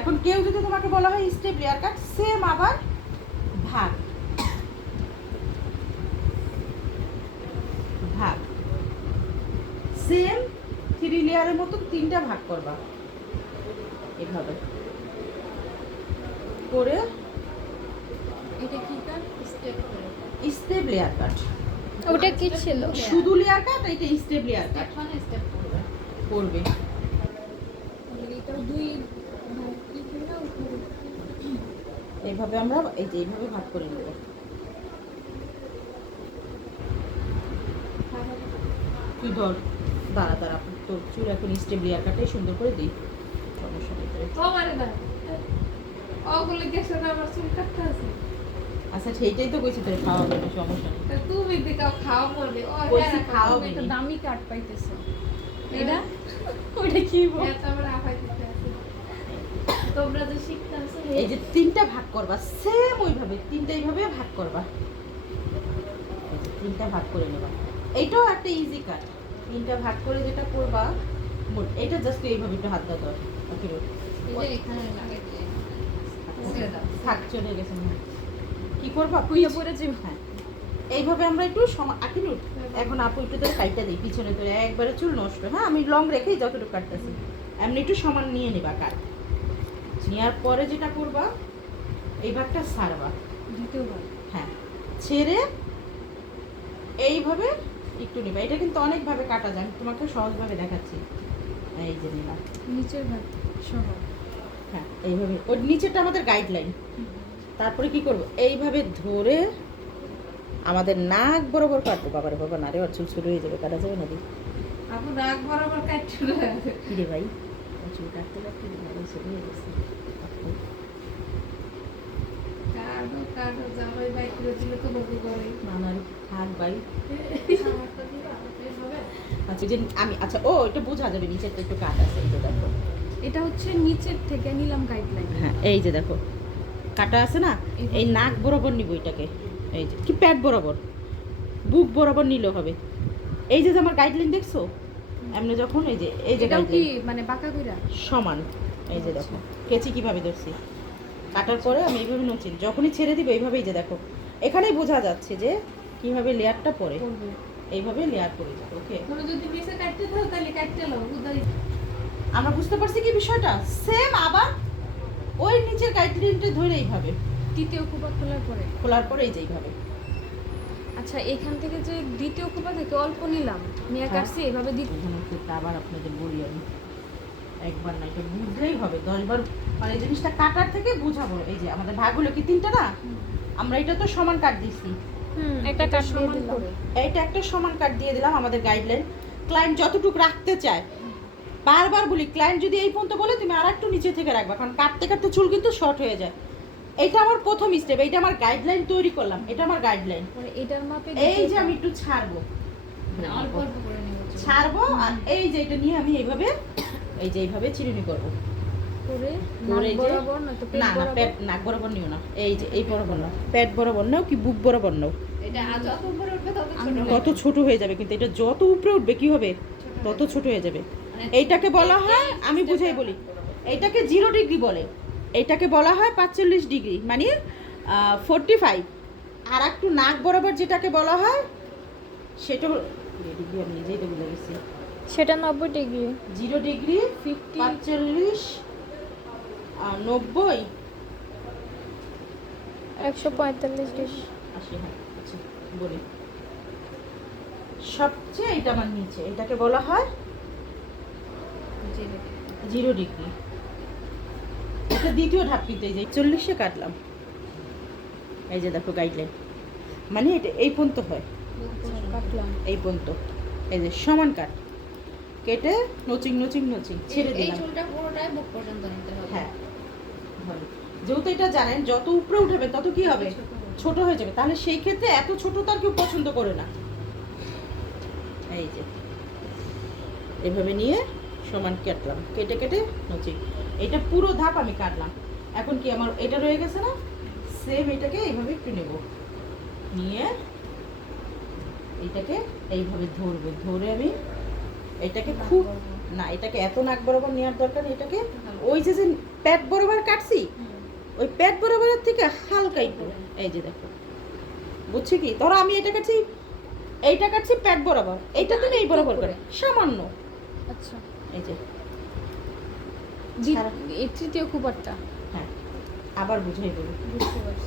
এখন কেউ যদি তোমাকে বলা হয় স্টেপ লেয়ার কাট, সেম আবার ভাগ ভাগ সেম 3 লেয়ারের মতো 3টা ভাগ করবা এভাবে করে। এটা কি কাট? স্টেপ করে স্টেপ লেয়ার কাট। ওটা কি ছিল? শুধু লেয়ার কাট, এটা স্টেপ লেয়ার কাট স্টেপ মানে স্টেপ করবে। করবে। এটা দুই ভাগ কি কিনা উপরে। এইভাবে আমরা এই যে এইভাবে ভাগ করে নেব। তুই ধর, দাঁড়া দাঁড়া, তোর চুল এখন স্টেপ লেয়ার কাটে সুন্দর করে দিই, সমস্যা নেই। ও মানে না ওগুলো গেছে না, আমার চুল কাটতে আছে। আচ্ছা সেইটাই তো কইছি তোর খাওয়া হবে না, সমস্যা নেই। তা তুমি দিকাও খাও মনে ও কইছি হ্যাঁ খাও খাও। একটা দামি কাট পাইতেছে। এটা ওটা কি বল? এটা আমরা আপাই দিতে আছে। তোমরা যে শিখতে আছো এই যে 3টা ভাগ করবা, সেম ওইভাবে 3টা এইভাবে ভাগ করবা। এই যে 3টা ভাগ করে নেবা। এইটাও একটা ইজি কাট। 3টা ভাগ করে যেটা করবা, এটা জাস্ট এইভাবে একটু হাত দাও। ওকে, এই যে এখানে লাগাই দিয়ে ছেড়ে দাও। থাক চলে গেছে মনে হয়। কি করবা? কুইয়া পড়ে যাবে। হ্যাঁ, এইভাবে আমরা একটু আকিলু এখন আপু একটু ধরে কাইটা দিই পিছনে ধরে, একবারে চুল নষ্ট। হ্যাঁ, আমি লং রেখেই যতটুকু কাটতেছি, এমনি একটু সমান নিয়ে নিবা কাট। নেওয়ার পরে যেটা করবা, এই ভাগটা ছাড়বা। দ্বিতীয়বার হ্যাঁ, ছেড়ে এইভাবে একটু নিবা। এটা কিন্তু অনেকভাবে কাটা যায়, আমি তোমাকে সহজভাবে দেখাচ্ছি। এই যে নিলাম, নিচের ভাগ সহ। হ্যাঁ এইভাবে। ওর নিচেরটা আমাদের গাইডলাইন। তারপরে কি করব, এইভাবে ধরে আমাদের নাক বরাবর কাটবো। বাবারে বাবা, না রে, ওর চুল শুরু হয়ে যাবে, কাটা যাবে না রে। আপু নাক বরাবর কাটছিল। কি রে ভাই, ওর চুল কাটতে কাটতে নাক শুরু হয়ে গেছে। কাটো কাটো জামাই বাইক করে দিলে তো বলতে করে। না না রে, থাক ভাই। আমার তো দিবা আমাকে হবে। আচ্ছা যে আমি, আচ্ছা ও এটা বোঝা যাবে, নিচেরটা একটু কাট আছে, এই যে দেখো। এটা হচ্ছে নিচের থেকে নিলাম গাইডলাইন। হ্যাঁ এই যে দেখো কাটা আছে না, এই নাক বরাবর নিব এটাকে। এই যে কি প্যাড বরাবর, বুক বরাবর নিলেও হবে। এই যে আমার গাইডলাইন দেখছো, এমনি যখন এই যে এটাও কি guideline মানে বাঁকা কইরা? সমান। এই যে দেখো কেচি কিভাবে ধরছি, কাটার পরে আমি এইভাবে নচি, যখনই ছেড়ে দিব এইভাবেই যে দেখো, এখানেই বোঝা যাচ্ছে যে কিভাবে লেয়ারটা পড়ে। করবে। এইভাবে লেয়ার পড়ে যাবে। ওকে, তুমি যদি নিচে কাটতে থাও তাহলে কাটতে লাও উদারি। আমরা বুঝতে পারছি কি বিষয়টা। সেম আবার ওই নিচের গাইডলাইনটা ধরে এইভাবে তৃতীয় কুপা খোলার পরে। খোলার পরে এই যে এইভাবে। আচ্ছা, এখান থেকে যে দ্বিতীয় কুপা থেকে অল্প নিলাম, নিয়ে হ্যাঁ। কাটছি এভাবে এখানে একটু আবার আপনাদের বলি আমি, একবার না, এটা বুঝলেই হবে, 10 বার মানে এই জিনিসটা কাটার থেকে বুঝাবো। এই যে আমাদের ভাগ হলো কি 3টা না, আমরা এটা তো সমান কাট দিছি, একটা কাট দিয়ে সমান দিলাম। করে। এইটা একটা সমান কাট দিয়ে দিলাম। আমাদের গাইডলাইন ক্লায়েন্ট যতটুকু রাখতে চায়, বারবার বলি ক্লায়েন্ট যদি এই পর্যন্ত বলে তুমি আর একটু নিচে থেকে রাখবা, কারণ কাটতে কাটতে চুল কিন্তু শর্ট হয়ে যায়। এইটা আমার প্রথম স্টেপ, এইটা আমার গাইডলাইন তৈরি করলাম, এটা আমার গাইডলাইন। পরে এটার মাপে এই যে আমি একটু ছাড়বো, মানে অল্প অল্প করে নিব। ছাড়বো, আর এই যে এটা নিয়ে আমি এইভাবে এই যে এইভাবে চিরুনি করবো। করে করে নাক যে- বরাবর না তো পেট না না, বরাবর। পেট নাক বরাবর নিও না, এই যে এই বরাবর নাও, পেট বরাবর নাও কি বুক বরাবর নাও। এটা যত উপরে উঠবে তত ছোট হবে। কত ছোট হয়ে যাবে, কিন্তু এটা যত উপরে উঠবে কি হবে, তত ছোট হয়ে যাবে। মানে এইটাকে বলা হয়, আমি বুঝাই বলি, এইটাকে 0 ডিগ্রি বলে, এইটাকে বলা হয় 45 ডিগ্রি, মানে 45। আর একটু নাক বরাবর যেটাকে বলা হয় সেটা হলো ডিগ্রি, আমি নিজেই তো ভুলে গেছি। সেটা 90 ডিগ্রি। 0 degree 45 90 145 degree. 80, হ্যাঁ আচ্ছা বলি। সবচেয়ে এটা আমার নিচে, এটাকে বলা হয় 0 ডিগ্রি। এটা দ্বিতীয় ধাপ, কিন্তু এই যে 40-এ কাটলাম। এই যে দেখো গাইডলাইন, মানে এটা এই পর্যন্ত হয়, কাটলাম। এই পর্যন্ত। এই যে সমান কাট কেটে নচিং নচিং নচিং ছেড়ে এই দিলাম। চুলটা পুরোটাই বুক পর্যন্ত নিতে হবে। হ্যাঁ ভালো। যেহেতু এটা জানেন যত উপরে উঠাবে তত কি হবে, ছোট হয়ে যাবে, তাহলে সেই ক্ষেত্রে এত ছোট তার কেউ পছন্দ করে না। এই যে এভাবে নিয়ে সমান কাটলাম, কেটে কেটে নচি। এটা পুরো ধাপ আমি কাটলাম। এখন কি আমার এটা রয়ে গেছে না, সেম এটাকে এইভাবে একটু নেব, নিয়ে এটাকে এইভাবে ধরবো, ধরে আমি এটাকে খুব না, এটাকে এত নাক বরাবর নেওয়ার দরকার নেই, এটাকে ওই যে যে প্যাট বরাবর কাটছি ওই প্যাট বরাবরের থেকে হালকা একটু এই যে দেখো বুঝছি কি ধরো আমি এটা কাটছি এইটা কাটছি প্যাট বরাবর এইটা তুমি এই বরাবর করে সামান্য আচ্ছা এই যে দি- সারা- এই তৃতীয় খোপারটা হ্যাঁ আবার বুঝাই বলি বুঝতে পারছি